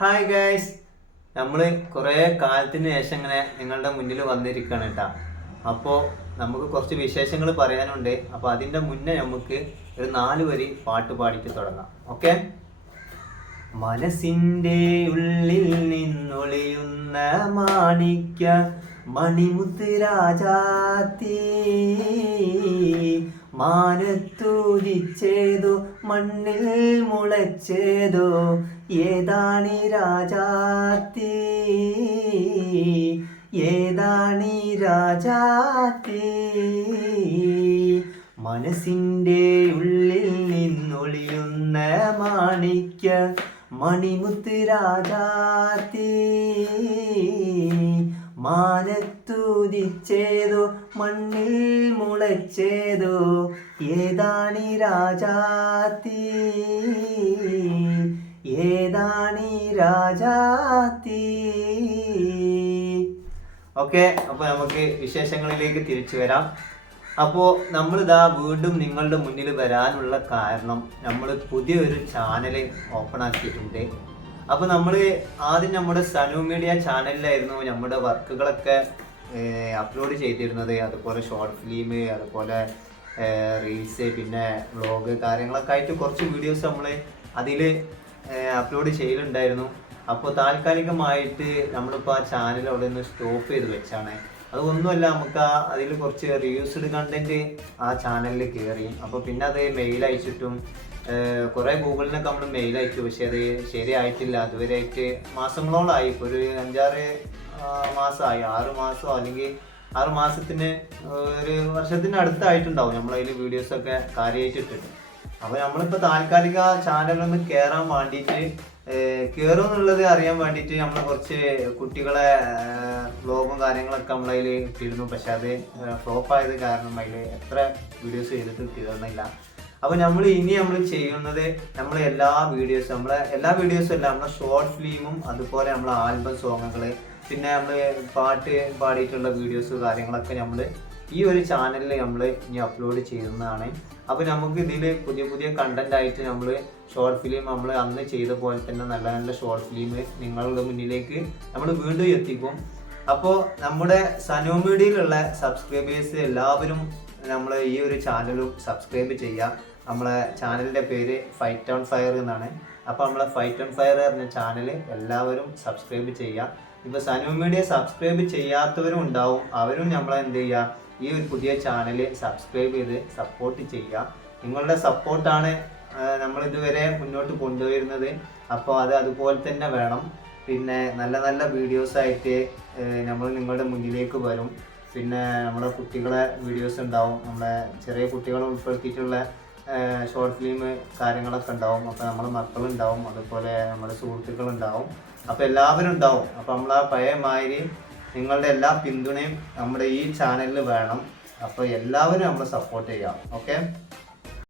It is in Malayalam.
ഹായ് ഗൈസ്, നമ്മൾ കുറേ കാലത്തിന് ശേഷം ഇങ്ങനെ നിങ്ങളുടെ മുന്നിൽ വന്നിരിക്കുകയാണ് കേട്ടോ. അപ്പോൾ നമുക്ക് കുറച്ച് വിശേഷങ്ങൾ പറയാനുണ്ട്. അപ്പോൾ അതിൻ്റെ മുന്നേ നമുക്ക് ഒരു 4 വരി പാട്ട് പാടിയിട്ട് തുടങ്ങാം. ഓക്കെ. മനസ്സിൻ്റെ ഉള്ളിൽ നിന്നൊളിയുന്ന മാണിക്യ മണിമുത്ത് രാജാത്തീ, മാനത്തൂതിച്ചേതോ മണ്ണിൽ മുളച്ചേതോ ഏതാണി രാജാത്തീ, ഏതാണി രാജാത്തീ. മനസ്സിൻ്റെ ഉള്ളിൽ നിന്നൊളിയുന്ന മാണിക്യ മണിമുത്ത് രാജാത്തീ, മാനത്തൂതിച്ചേതോ മണ്ണിൽ മുളച്ചേതോ ഏതാണി രാജാത്തീ, ഏതാണി രാജാത്തീ. ഓക്കെ, അപ്പോൾ നമുക്ക് വിശേഷങ്ങളിലേക്ക് തിരിച്ചു വരാം. അപ്പോൾ നമ്മളിതാ വീണ്ടും നിങ്ങളുടെ മുന്നിൽ വരാനുള്ള കാരണം, നമ്മൾ പുതിയൊരു ചാനൽ ഓപ്പൺ ആക്കിയിട്ടുണ്ട്. അപ്പോൾ നമ്മൾ ആദ്യം നമ്മുടെ സനു മീഡിയ ചാനലിലായിരുന്നു നമ്മുടെ വർക്കുകളൊക്കെ അപ്ലോഡ് ചെയ്തിരുന്നത്. അതുപോലെ ഷോർട്ട് ഫിലിം, അതുപോലെ റീൽസ്, പിന്നെ വ്ളോഗ് കാര്യങ്ങളൊക്കെ ആയിട്ട് കുറച്ച് വീഡിയോസ് നമ്മൾ അതിൽ അപ്ലോഡ് ചെയ്യലുണ്ടായിരുന്നു. അപ്പോൾ താൽക്കാലികമായിട്ട് നമ്മളിപ്പോൾ ആ ചാനൽ അവിടെ നിന്ന് സ്റ്റോപ്പ് ചെയ്ത് വെച്ചാണ്. അതൊന്നുമല്ല, നമുക്ക് അതിൽ കുറച്ച് റിവ്യൂസ്ഡ് കണ്ടന്റ് ആ ചാനലിൽ കയറി. അപ്പോൾ പിന്നെ അത് മെയിൽ അയച്ചിട്ടും കുറേ ഗൂഗിളിനൊക്കെ നമ്മൾ മെയിൽ അയച്ചു, പക്ഷേ അത് ശരിയായിട്ടില്ല. അതുവരെയായിട്ട് മാസങ്ങളോളമായി, ഇപ്പോൾ ഒരു 5-6 മാസമായി, 6 മാസമോ അല്ലെങ്കിൽ 6 മാസത്തിന് ഒരു വർഷത്തിന് അടുത്തായിട്ടുണ്ടാവും നമ്മളതിൽ വീഡിയോസൊക്കെ കാര്യമായിട്ടിട്ടുണ്ട്. അപ്പോൾ നമ്മളിപ്പോൾ താൽക്കാലിക ചാനലൊന്ന് കയറാൻ വേണ്ടിയിട്ട്, കയറുമെന്നുള്ളത് അറിയാൻ വേണ്ടിയിട്ട് നമ്മൾ കുറച്ച് കുട്ടികളെ വ്ളോഗും കാര്യങ്ങളൊക്കെ നമ്മളതിൽ ഇട്ടിരുന്നു. പക്ഷെ അത് ഫ്ലോപ്പായത് കാരണം അതിൽ എത്ര വീഡിയോസ് ചെയ്തിട്ട് തീർന്നില്ല. അപ്പോൾ നമ്മൾ ചെയ്യുന്നത്, നമ്മളെ എല്ലാ വീഡിയോസും അല്ല, നമ്മളെ ഷോർട്ട് ഫിലിമും അതുപോലെ നമ്മളെ ആൽബം സോങ്ങുകൾ, പിന്നെ നമ്മൾ പാട്ട് പാടിയിട്ടുള്ള വീഡിയോസ് കാര്യങ്ങളൊക്കെ നമ്മൾ ഈ ഒരു ചാനലിൽ നമ്മൾ ഇനി അപ്ലോഡ് ചെയ്യുന്നതാണ്. അപ്പോൾ നമുക്ക് ഇതിൽ പുതിയ പുതിയ കണ്ടന്റ് ആയിട്ട് നമ്മൾ ഷോർട്ട് ഫിലിം നമ്മൾ അന്ന് ചെയ്ത പോലെ തന്നെ നല്ല നല്ല ഷോർട്ട് ഫിലിം നിങ്ങളുടെ മുന്നിലേക്ക് നമ്മൾ വീണ്ടും എത്തിക്കും. അപ്പോൾ നമ്മുടെ സനു മീഡിയയിലുള്ള സബ്സ്ക്രൈബേഴ്സ് എല്ലാവരും നമ്മൾ ഈ ഒരു ചാനലും സബ്സ്ക്രൈബ് ചെയ്യുക. നമ്മളെ ചാനലിൻ്റെ പേര് ഫൈറ്റ് ഓൺ ഫയർ എന്നാണ്. അപ്പോൾ നമ്മളെ ഫൈറ്റ് ഓൺ ഫയർ പറഞ്ഞ ചാനൽ എല്ലാവരും സബ്സ്ക്രൈബ് ചെയ്യുക. ഇപ്പോൾ സനു മീഡിയ സബ്സ്ക്രൈബ് ചെയ്യാത്തവരും ഉണ്ടാവും, അവരും നമ്മളെന്ത് ചെയ്യുക, ഈ ഒരു പുതിയ ചാനൽ സബ്സ്ക്രൈബ് ചെയ്ത് സപ്പോർട്ട് ചെയ്യുക. നിങ്ങളുടെ സപ്പോർട്ടാണ് നമ്മളിതുവരെ മുന്നോട്ട് കൊണ്ടുവരുന്നത്. അപ്പോൾ അത് അതുപോലെ തന്നെ വേണം. പിന്നെ നല്ല നല്ല വീഡിയോസായിട്ട് നമ്മൾ നിങ്ങളുടെ മുന്നിലേക്ക് വരും. പിന്നെ നമ്മുടെ കുട്ടികളെ വീഡിയോസ് ഉണ്ടാവും, നമ്മളെ ചെറിയ കുട്ടികളെ ഉൾപ്പെടുത്തിയിട്ടുള്ള ഷോർട്ട് ഫിലിം കാര്യങ്ങളൊക്കെ ഉണ്ടാവും. അപ്പോൾ നമ്മുടെ മക്കളുണ്ടാവും, അതുപോലെ നമ്മുടെ സുഹൃത്തുക്കളുണ്ടാവും. അപ്പോൾ എല്ലാവരും ഉണ്ടാവും. അപ്പോൾ നമ്മൾ ആ പഴയ മാതിരി നിങ്ങളുടെ എല്ലാ പിന്തുണയും നമ്മുടെ ഈ ചാനലിൽ വേണം. അപ്പോൾ എല്ലാവരും നമ്മൾ സപ്പോർട്ട് ചെയ്യാം. ഓക്കെ.